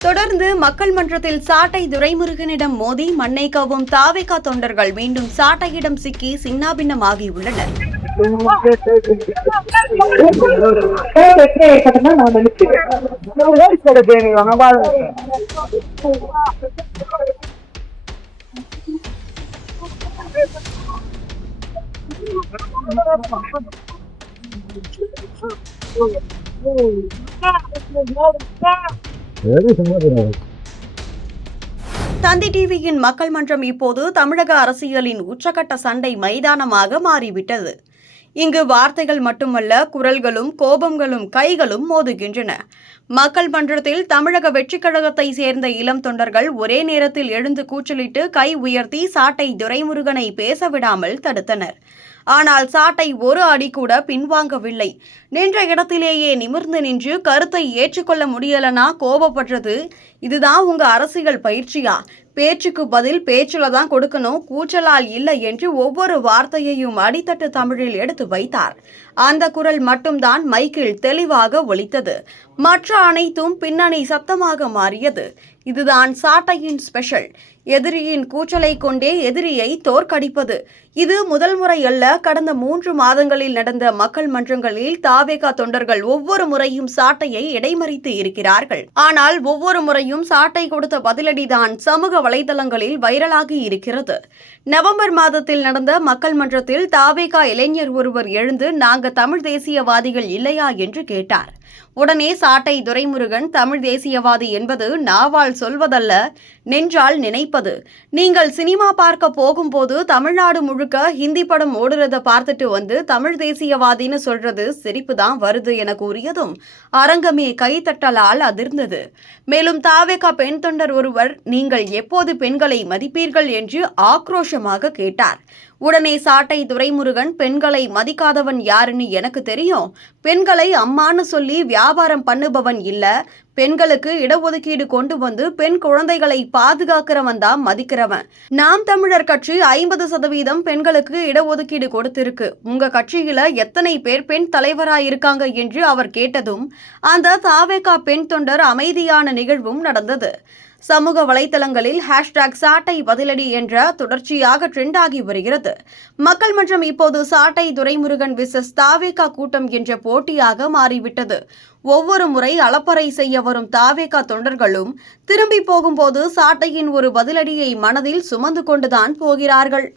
தொடர்ந்து மக்கள் மன்றத்தில் சாட்டை துரைமுருகனிடம் மோதி மண்ணை கவ்வும் தாவேகா தொண்டர்கள் மீண்டும் சாட்டையிடம் சிக்கி சின்னாபின்னமாகியுள்ளனர். தந்தி டிவியின் மக்கள் மன்றம் இப்போது தமிழக அரசியலின் உச்சகட்ட சண்டை மைதானமாக மாறிவிட்டது. இங்கு வார்த்தைகள் மட்டுமல்ல, குரல்களும் கோபங்களும் கைகளும் மோதுகின்றன. மக்கள் மன்றத்தில் தமிழக வெற்றிக் கழகத்தை சேர்ந்த இளம் தொண்டர்கள் ஒரே நேரத்தில் எழுந்து கூச்சலிட்டு கை உயர்த்தி சாட்டை துரைமுருகனை பேசவிடாமல் தடுத்தனர். ஆனால் சாட்டை ஒரு அடி கூட பின்வாங்கவில்லை. நின்ற இடத்திலேயே நிமிர்ந்து நின்று கருத்தை ஏற்றுக்கொள்ள முடியலனா கோபப்படுறது? இதுதான் உங்க அரசியல் பயிற்சியா? பேச்சுக்கு பதில் பேச்சுல தான் கொடுக்கணும், கூச்சலால் இல்லை என்று ஒவ்வொரு வார்த்தையையும் அடித்தட்டு தமிழில் எடுத்து வைத்தார். அந்த குரல் மட்டும்தான் மைக்கில் தெளிவாக ஒலித்தது. மற்ற அனைத்தும் பின்னணி சத்தமாக மாறியது. இதுதான் சாட்டையின் ஸ்பெஷல். எதிரியின் கூச்சலை கொண்டே எதிரியை தோற்கடிப்பது. இது முதல் முறை அல்ல. கடந்த 3 மாதங்களில் நடந்த மக்கள் மன்றங்களில் தாவேகா தொண்டர்கள் ஒவ்வொரு முறையும் சாட்டையை இடைமறித்து இருக்கிறார்கள். ஆனால் ஒவ்வொரு முறையும் சாட்டை கொடுத்த பதிலடிதான் சமூக வலைதளங்களில் வைரலாகி இருக்கிறது. நவம்பர் மாதத்தில் நடந்த மக்கள் மன்றத்தில் தாவேகா இளைஞர் ஒருவர் எழுந்து நாங்க தமிழ் தேசியவாதிகள் இல்லையா என்று கேட்டார். உடனே சாட்டை துரைமுருகன் தமிழ் தேசியவாதி என்பது நாவால் சொல்வதல்ல, நெஞ்சால் நினைப்பது. நீங்கள் சினிமா பார்க்க போகும்போது தமிழ்நாடு முழுக்க ஹிந்தி படம் ஓடுறத பார்த்துட்டு வந்து தமிழ் தேசியவாதின்னு சொல்றது சிரிப்பு தான் வருது என கூறியதும் அரங்கமே கைத்தட்டலால் அதிர்ந்தது. மேலும் தாவேகா பெண் தொண்டர் ஒருவர் நீங்கள் எப்போது பெண்களை மதிப்பீர்கள் என்று ஆக்ரோஷமாக கேட்டார். உடனே சாட்டை துரைமுருகன் பெண்களை மதிக்காதவன் யாருன்னு எனக்கு தெரியும். பெண்களை அம்மான்னு சொல்லி வியாபாரம் பண்ணுபவன் இல்ல. பெண்களுக்கு இடஒதுக்கீடு கொண்டு வந்து பெண் குழந்தைகளை பாதுகாக்கிறவன் தான் மதிக்கிறவன். நாம் தமிழர் கட்சி 50% பெண்களுக்கு இடஒதுக்கீடு கொடுத்திருக்கு. உங்க கட்சியில எத்தனை பேர் பெண் தலைவராயிருக்காங்க என்று அவர் கேட்டதும் அந்த தாவேகா பெண் தொண்டர் அமைதியான நிகழ்வும் நடந்தது. சமூக வலைதளங்களில் சாட்டை பதிலடி என்ற தொடர்ச்சியாக ட்ரெண்ட் ஆகி வருகிறது. மக்கள் மன்றம் இப்போது சாட்டை துரைமுருகன் விசஸ் தாவேகா கூட்டம் என்ற போட்டியாக மாறிவிட்டது. ஒவ்வொரு முறை அலப்பறை செய்ய வரும் தாவேகா தொண்டர்களும் திரும்பி போகும்போது சாட்டையின் ஒரு பதிலடியை மனதில் சுமந்து கொண்டுதான் போகிறார்கள்.